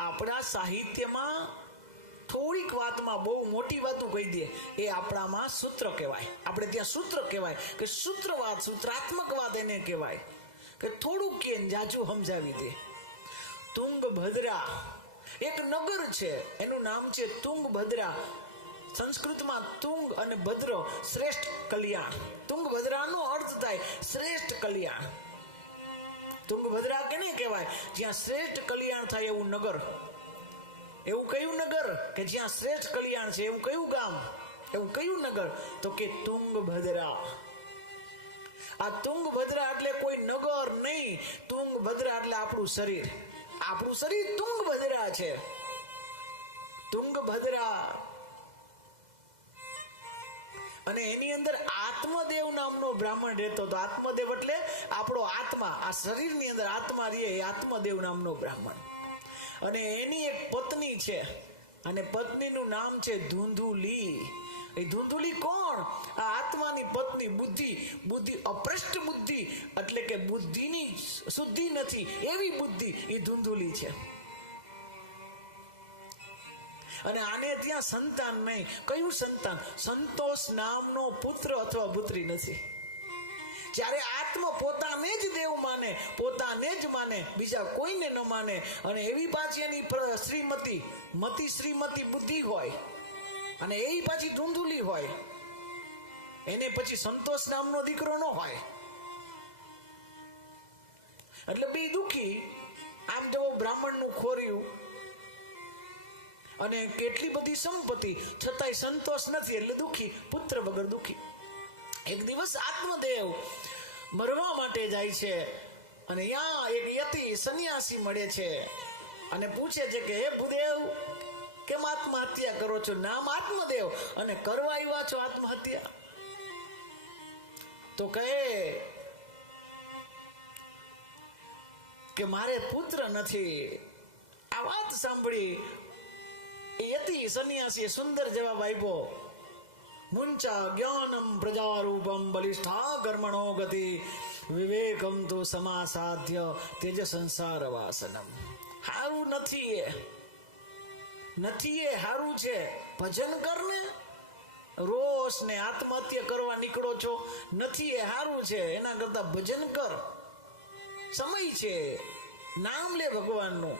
આપણા સાહિત્યમાં થોડીક વાતમાં બહુ મોટી વાતો કહી દે એ આપણામાં સૂત્ર કહેવાય. આપણે ત્યાં સૂત્ર કહેવાય કે સૂત્રવાદ, સૂત્રાત્મક વાત એને કહેવાય કે થોડુંક કે જાજુ સમજાવી દે. તુંગભદ્રા એક નગર છે, એનું નામ છે તુંગભદ્રા. સંસ્કૃતમાં તુંગ અને ભદ્ર શ્રેષ્ઠ કલ્યાણ. તુંગભદ્રાનો અર્થ થાય શ્રેષ્ઠ કલ્યાણ. તુંગભદ્રા કેને કહેવાય? જ્યાં શ્રેષ્ઠ કલ્યાણ થાય એવું નગર. એવું કયું નગર કે જ્યાં શ્રેષ્ઠ કલ્યાણ છે? એવું કયું ગામ? એવું કયું નગર? તો કે તુંગભદ્રા. આ તુંગભદ્રા એટલે કોઈ નગર નહીં. તુંગભદ્રા એટલે આપણું શરીર. આપણું શરીર તુંગભદ્રા છે. તુંગભદ્રા. અને એની અંદર આત્મદેવ નામનો બ્રાહ્મણ રહેતો હતો. આત્મદેવ એટલે આપણો આત્મા. આ શરીરની અંદર આત્મા રહે એ આત્મદેવ નામનો બ્રાહ્મણ. અને એની એક પત્ની છે અને પત્નીનું નામ છે ધુંધુલી. એ ધુંધુલી કોણ? આ આત્માની પત્ની. બુદ્ધિ. બુદ્ધિ અપ્રષ્ટ બુદ્ધિ એટલે કે બુદ્ધિની શુદ્ધિ નથી એવી બુદ્ધિ એ ધુંધુલી છે. અને આને ત્યાં સંતાન નહીં. કયું સંતાન? સંતોષ નામનો પુત્ર અથવા પુત્રી નથી. જ્યારે આત્મ પોતાને જ દેવ માને, પોતાને જ માને, બીજા કોઈને ન માને, અને એવી પાછી એની શ્રીમતી મતિ શ્રીમતી બુદ્ધિ હોય અને એ પાછી ધૂંધુલી હોય, એને પછી સંતોષ નામનો દીકરો ન હોય. એટલે બે દુખી. આમ તો બ્રાહ્મણનું ખોર્યું અને કેટલી બધી સંપત્તિ, છતાંય સંતોષ નથી એટલે દુખી. પુત્ર વગર દુખી. એક દિવસ આત્મદેવ મરવા માટે જાય છે અને ત્યાં એક યતિ સંન્યાસી મળે છે અને પૂછે છે કે હે ભૂદેવ, કેમ આત્મહત્યા કરો છો? નામ આત્મદેવ અને કરવા આવ્યા છો આત્મહત્યા? તો કહે કે મારે પુત્ર નથી. આ વાત સાંભળી એ યતિ સંન્યાસીએ સુંદર જવાબ આપ્યો. મુંચા જ્ઞાનમ પ્રજારૂપમ બલિષ્ઠા કર્મણો ગતિ વિવેકમ તો સમાસાધ્ય તેજ સંસાર વાસનમ. હારું નથી એ, નથી એ હારું છે. ભજન કરને. રોષ ને આત્મહત્યા કરવા નીકળો છો, નથી એ હારું છે. એના કરતા ભજન કર. સમય છે, નામ લે ભગવાનનું.